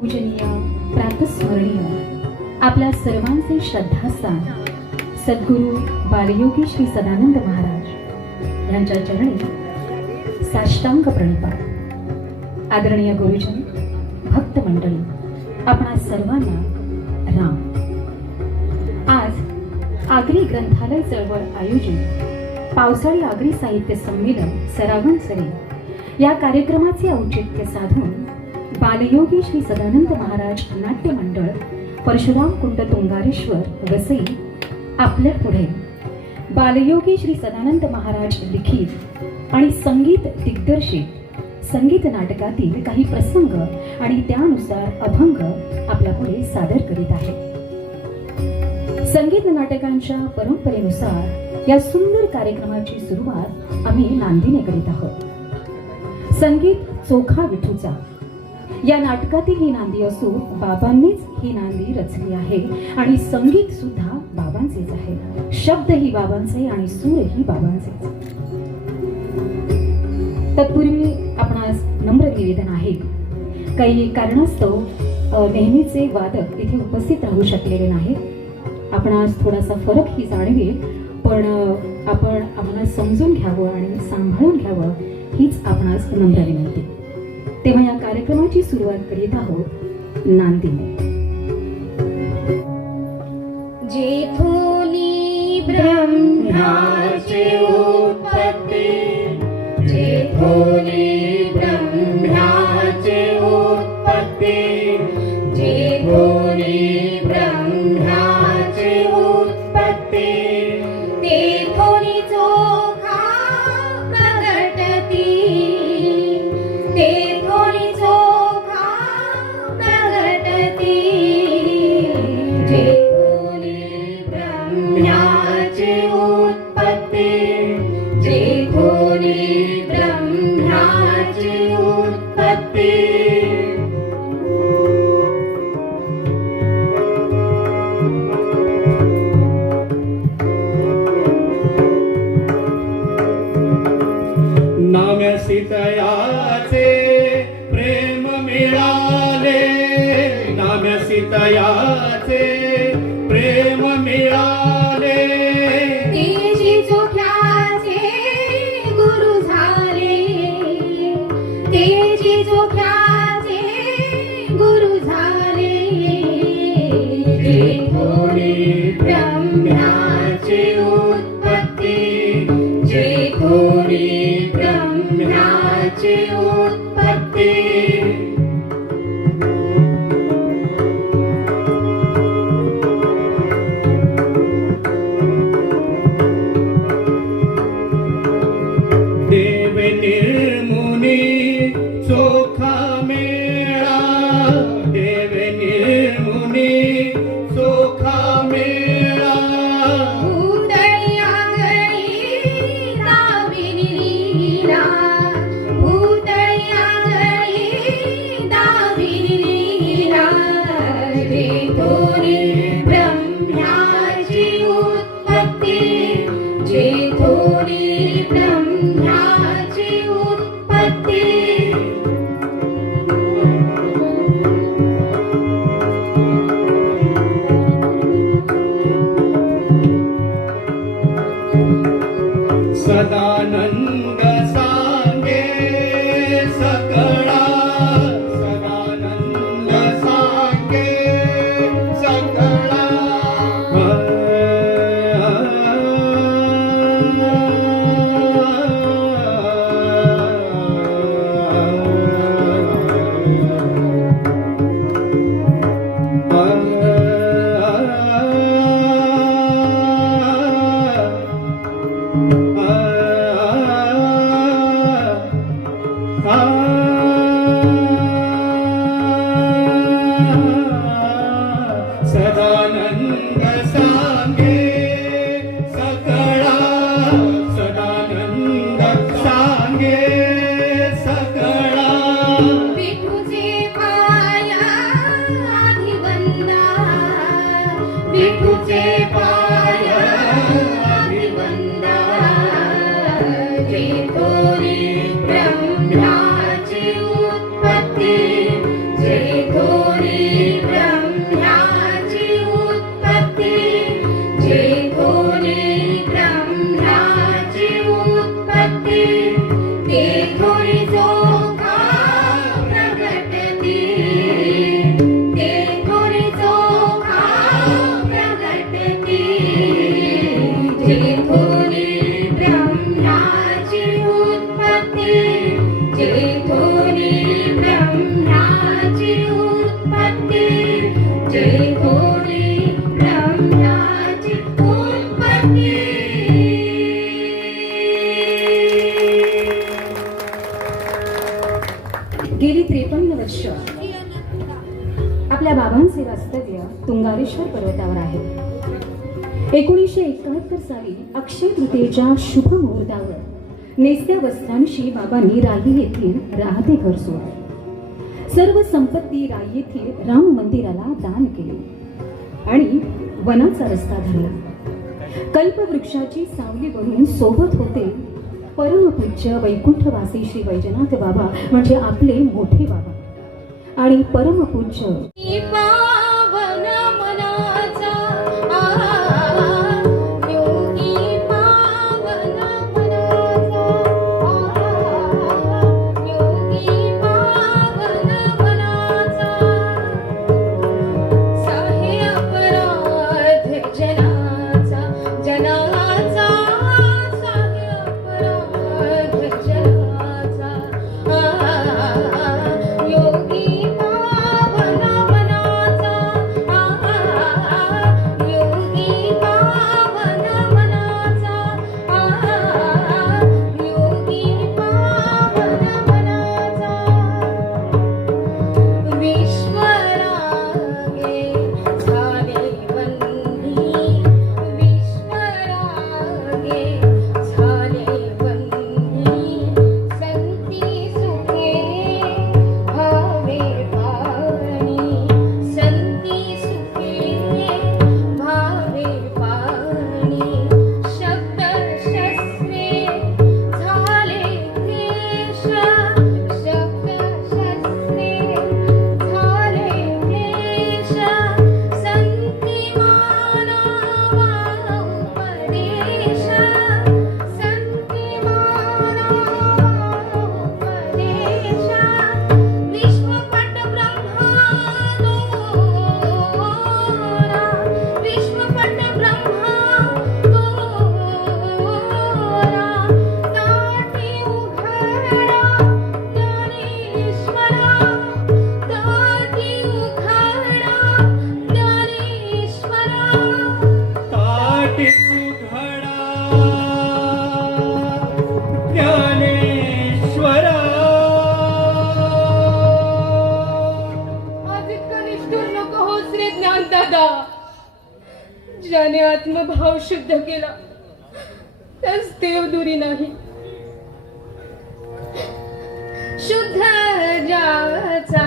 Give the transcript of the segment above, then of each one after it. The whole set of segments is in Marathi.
पूजनीय प्रातस्मरणीय आपल्या सर्वांचे श्रद्धास्थान सद्गुरू बालयोगी श्री सदानंद महाराज यांच्या चरणी साष्टांग प्रणिपात आदरणीय गुरुजन भक्त मंडळी आपणा सर्वांना राम. आज आगरी ग्रंथालय चळवळ आयोजित पावसाळी आगरी साहित्य संमेलन सरावण सरे या कार्यक्रमाचे औचित्य साधून बालयोगी श्री सदानंद महाराज नाट्य मंडळ परशुराम कुंड तुंगारेश्वर वसई आपल्या पुढे. बालयोगी श्री सदानंद महाराज लिखित आणि संगीत दिग्दर्शित संगीत नाटकातील काही प्रसंग आणि त्यानुसार अभंग आपल्या पुढे सादर करीत आहे. संगीत नाटकांच्या परंपरेनुसार या सुंदर कार्यक्रमाची सुरुवात आम्ही नांदीने करीत आहोत. संगीत चोखा विठूचा या नाटकातील ही नांदी असून बाबांनीच ही नांदी रचली आहे. आणि संगीत सुद्धा बाबांचेच आहे. शब्द ही बाबांचे आणि सूर ही बाबांचेच. तत्पूर्वी आपणास नम्र निवेदन आहे. काही कारणास्तव नेहमीचे वादक इथे उपस्थित राहू शकलेले नाहीत. आपणास थोडासा फरक ही जाणवेल पण आपण आम्हाला समजून घ्यावं आणि सांभाळून घ्यावं हीच आपणास नम्र विनंती. तेव्हा या कार्यक्रमाची सुरुवात करीत आहोत नांदीने. जेथोनी ब्रह्माचे Lord. सदानंद एकोणीसशे एकाहत्तर साली अक्षय तृतीयेच्या शुभ मुहूर्तावर नेसत्या वस्त्रांशी बाबांनी राही येथील राहते घर सोडले. सर्व संपत्ती राई येथील राम मंदिराला दान केले आणि वनाचा रस्ता धरला. कल्पवृक्षाची सावली बनून सोबत होते परमपूज्य वैकुंठवासी श्री वैजनाथ बाबा म्हणजे आपले मोठे बाबा आणि परमपूज्य. ज्याने आत्मभाव शुद्ध केला त्याच देवदुरी नाही. शुद्ध जावचा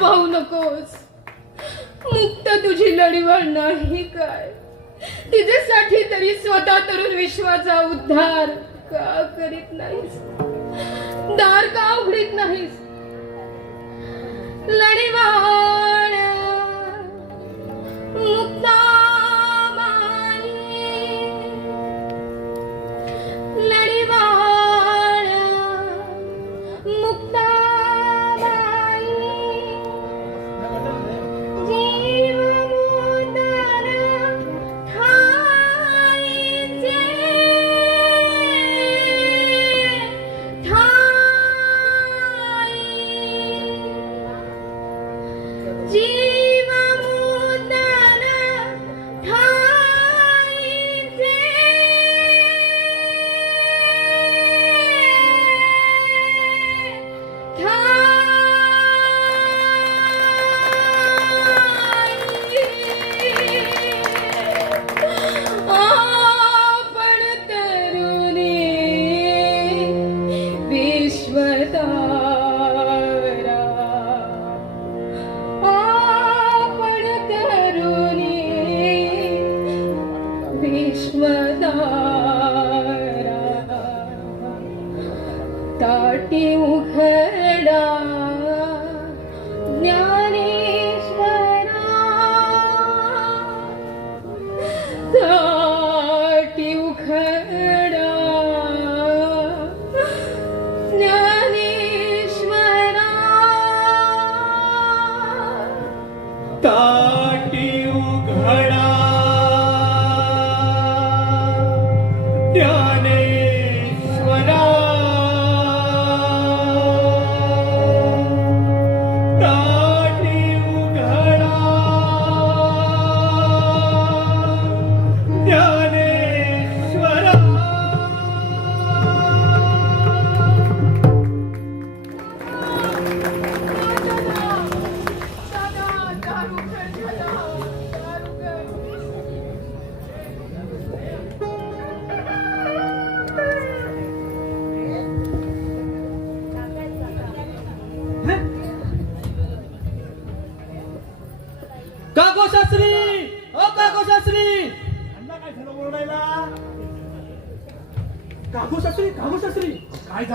पाहू नकोस मुक्त तुझी लढीवर नाही काय? तिच्यासाठी तरी स्वतः तरुण विश्वाचा उद्धार का करीत नाहीस? दार का उघडीत नाहीस? लढीवाण her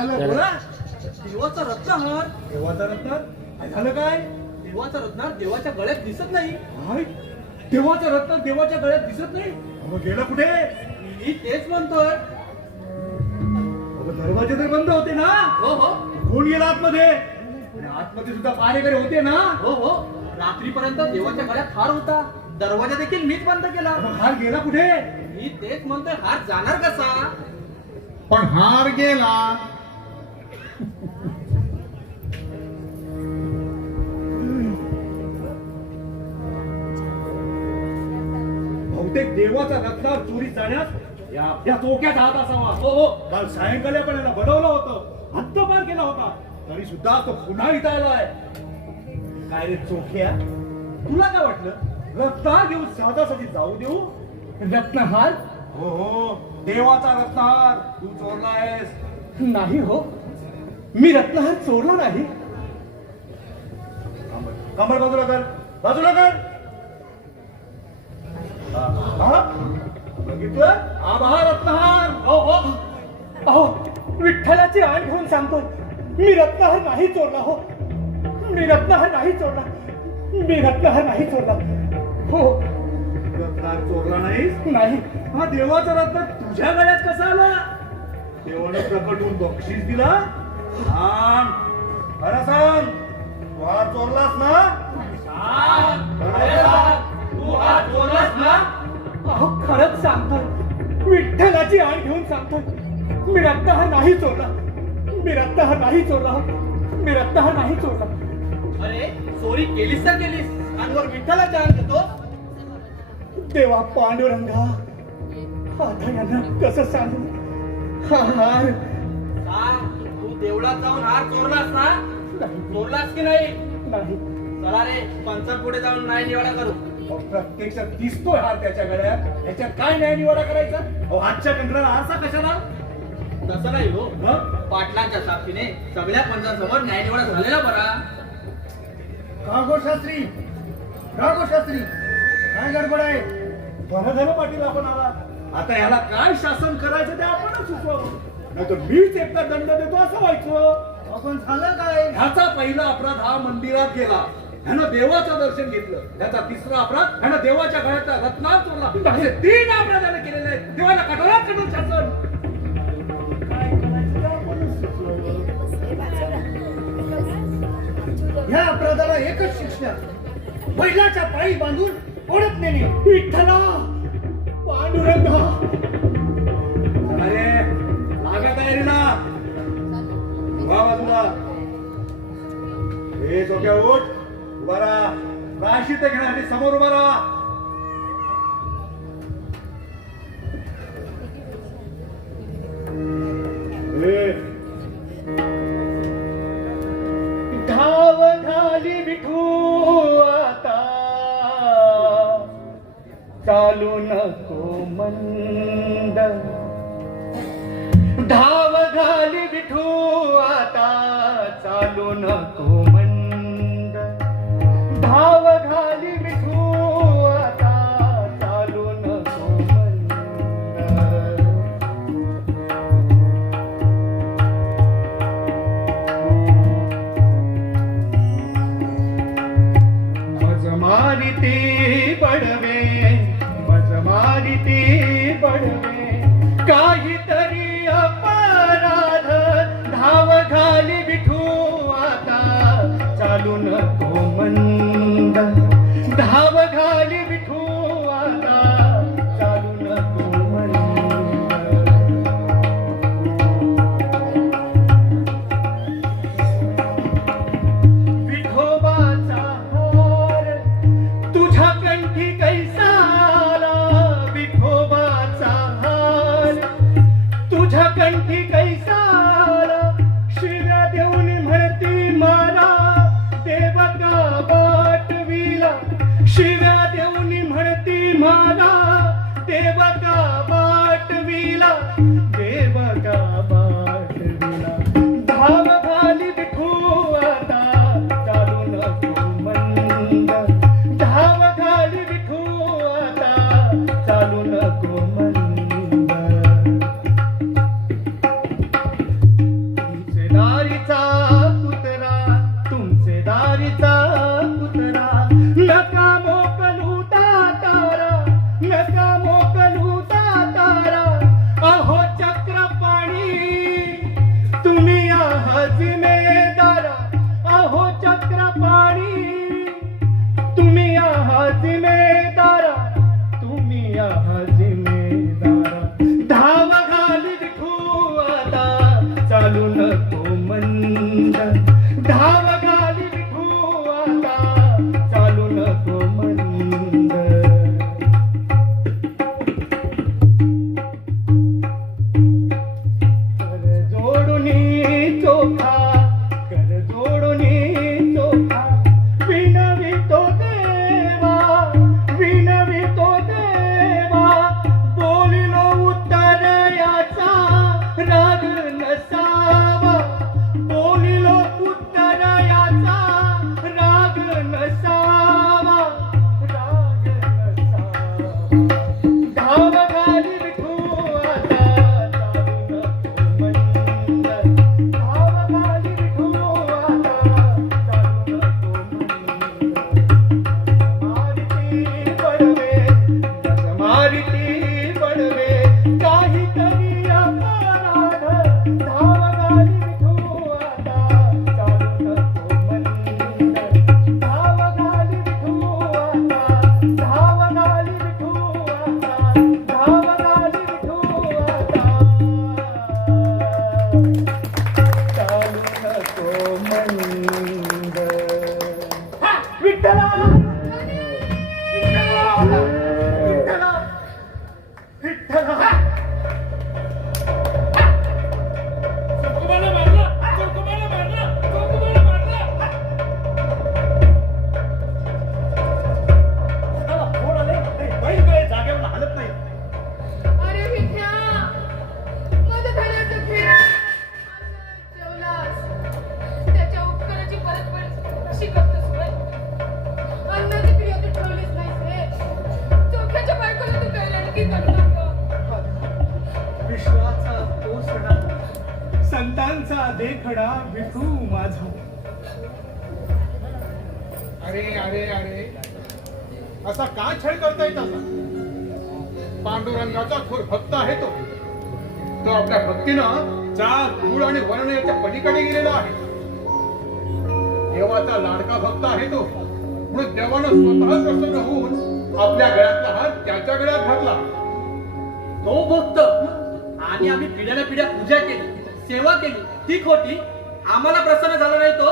झालं बोला. देवाचा रत्नहार. देवाचा रत्न काय झालं काय? देवाचा रत्नहार देवाच्या गळ्यात दिसत नाही. देवाचा रत्न देवाच्या गळ्यात दिसत नाही. अहो गेला कुठे? मी तेच म्हणतोय. अहो, दरवाजे तर बंद होते ना. हो हो. कोण गेला आतमध्ये? आणि आतमध्ये सुद्धा पाणेकरी होते ना. हो हो. रात्रीपर्यंत देवाच्या गळ्यात हार होता. दरवाजा देखील मीच बंद केला. मग हार गेला कुठे? मी तेच म्हणतोय हार जाणार कसा? पण हार गेला. बहुतेक देवाचा रत्नावर चोरी जाण्यास या या चोक्यात हात असावा. हो हो. काल सायंकाळी आपण याला बनवलं होतं. हद्दपार केला होता. तरी सुद्धा तो पुन्हा इथं आलाय काय रे चोख्या तुला काय वाटलं? रत्नार घेऊन साधासाठी जाऊ देऊ? रत्नहार हो हो. देवाचा रत्नार तू चोरला आहेस नाही हो. मी रत्नहार चोरला नाही. कमर बाजूला कर. बाजूला कर? बघितलं आभा रत्नहार हो हो अहो विठ्ठलाची आण घेऊन सांगतो मी रत्नहार नाही चोरला हो. मी रत्नहार नाही चोरला. मी रत्नहार नाही चोरला. हो. रत्नार चोरला नाहीस? नाही. हा देवाचा रत्न तुझ्या गळ्यात कसा आला? देवानं प्रकट होऊन बक्षीस दिला? सांग. खरं सांग. चोरलास ना? हा अहो खरंच सांगतोय विठ्ठलाची आण घेऊन सांगतोय मी रत्नहार नाही चोरला. मी रत्नहार नाही चोरला हो. मी रत्नहार नाही चोरला. अरे चोरी केलीस तर केलीस. आणि विठ्ठलाची आण घेतो देवा पांडुरंगा आता यांना कसं सांगू? हा हार तू देवळात जाऊन हार चोरलास ना? चोरलास की नाही? नाही. चला रे पंचा पुढे जाऊन नाही निवाडा करू. प्रत्यक्षात दिसतोय हा त्याच्या गळ्यात. याच्यात काय न्याय निवाडा करायचा? अहो आजच्या कंकणाला आरसा कशाला? तसं नाही हो. हं? पाटलांच्या साक्षीने सगळ्या पंचांसमोर न्यायनिवाडा झालेला बरा. का गो शास्त्री का गो शास्त्री काय गडबड आहे? बरं झालं पाटील आपण आला. आता याला काय शासन करायचं ते आपणच सुचवावं. नाहीतर मीच एकदा दंड देतो असं व्हायचं. आपण झालं काय? ह्याचा पहिला अपराध हा मंदिरात गेला. ह्यानं देवाचं दर्शन घेतलं. त्याचा तिसरा अपराध ह्यानं देवाच्या गळ्याचा रत्ना चोरला. असे तीन अपराध यानं केलेले आहेत. देवाला कठोरात कठोर शासन. ह्या अपराधाला एकच शिक्षा. बैलाच्या पायी बांधून ओढत नेली विठ्ठला! पांडुरंगा! अरे लागा तयारीला बाबा तुला. हे चोक्या उठ. उभा राशी ते घेण्यासाठी समोर उभा राहा घाव घाली आता. चालू नको मंद. धाव पाडू नको मंद धाव चाल गुळ आणि वर्ण याच्या पलीकडे गेलेला आहे. देवाचा लाडका भक्त आहे तो. म्हणून देवानं स्वतः प्रसन्न होऊन आपल्या गळ्यातला हात त्याच्या गळ्यात घातला. तो भक्त. आणि आम्ही पिढ्याला पिढ्या पूजा केली सेवा केली. ती खोटी आम्हाला प्रसन्न झाला नाही तो.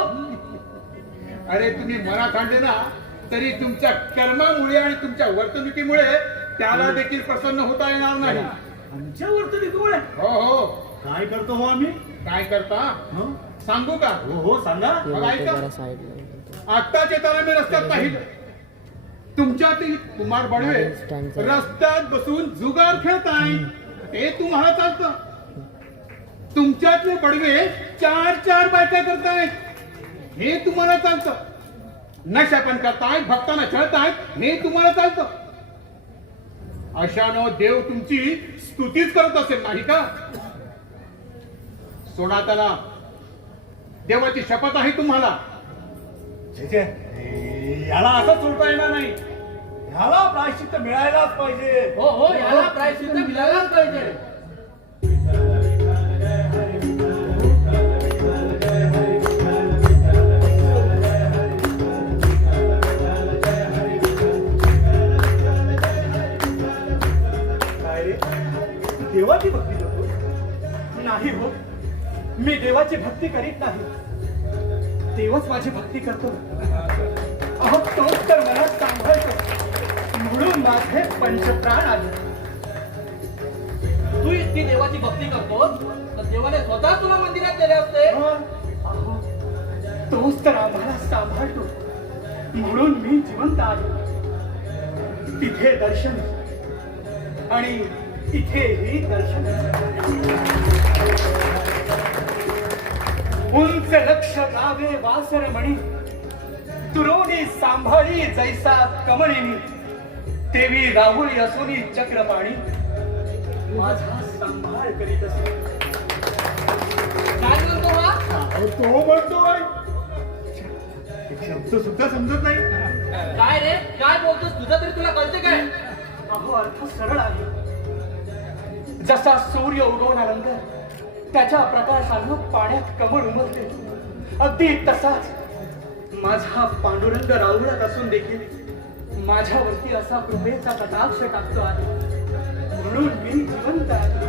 अरे तुम्ही मनात आणले ना तरी तुमच्या कर्मामुळे आणि तुमच्या वर्तणुकीमुळे त्याला देखील प्रसन्न होता येणार नाही. आमच्या वर्तणुकीमुळे? हो हो. काय करतो हो आम्ही? काय करता? हं? सांगू का? हो हो सांगा. मग ऐका. आत्ताच येताना मी रस्त्यात पाहिलं. तुमच्यातील कुमार बडवे रस्त्यात बसून जुगार खेळताय. ते तुम्हाला चालतं. तुमच्यातले बडवे चार चार बायका करतायत. हे तुम्हाला चालतं. नशा पण करतायत भक्तांना छळतायत हे तुम्हाला चालतं. अशानं देव तुमची स्तुतीच करत असेल नाही का? सोडा त्याला. देवाची शपथ आहे तुम्हाला. छे, छे. ए, याला असं सोडता येणार नाही. ह्याला प्रायश्चित्त मिळायलाच पाहिजे. हो हो याला प्रायश्चित्त मिळायलाच पाहिजे. मी देवाची भक्ती करीत नाही. देवच माझी भक्ती करतो. अहो तोच तर मला सांभाळतो. म्हणून माझे पंचप्राण आले तू इतकी देवाची भक्ती करतोस? तर देवाने स्वतः तुला मंदिरात गेले असते. तोच तर आम्हाला सांभाळतो. म्हणून मी जिवंत आहे. तिथे दर्शन. आणि इथेही दर्शन. उंच लक्ष लावे वासरमणी तुरोनी सांभाळी जैसा कमळिनी देवी राहुरी असुनी चक्रपाणी. माझा सांभाळ करीत असे. काय म्हणतो हा तो म्हणतोय एक शब्द सुद्धा समजत नाही. काय रे? काय बोलतोस? तुझं तरी तुला कळते काय? अहो अर्थ सरळ आहे. जसा सूर्य उगवल्यानंतर त्याच्या प्रकाशानं पाण्यात कमळ उमलते. अगदी तसाच माझा पांडुरंग रावळत असून देखील माझ्यावरती असा कृपेचा कटाक्ष टाकतो आहे. म्हणून मी जिवंत आहे.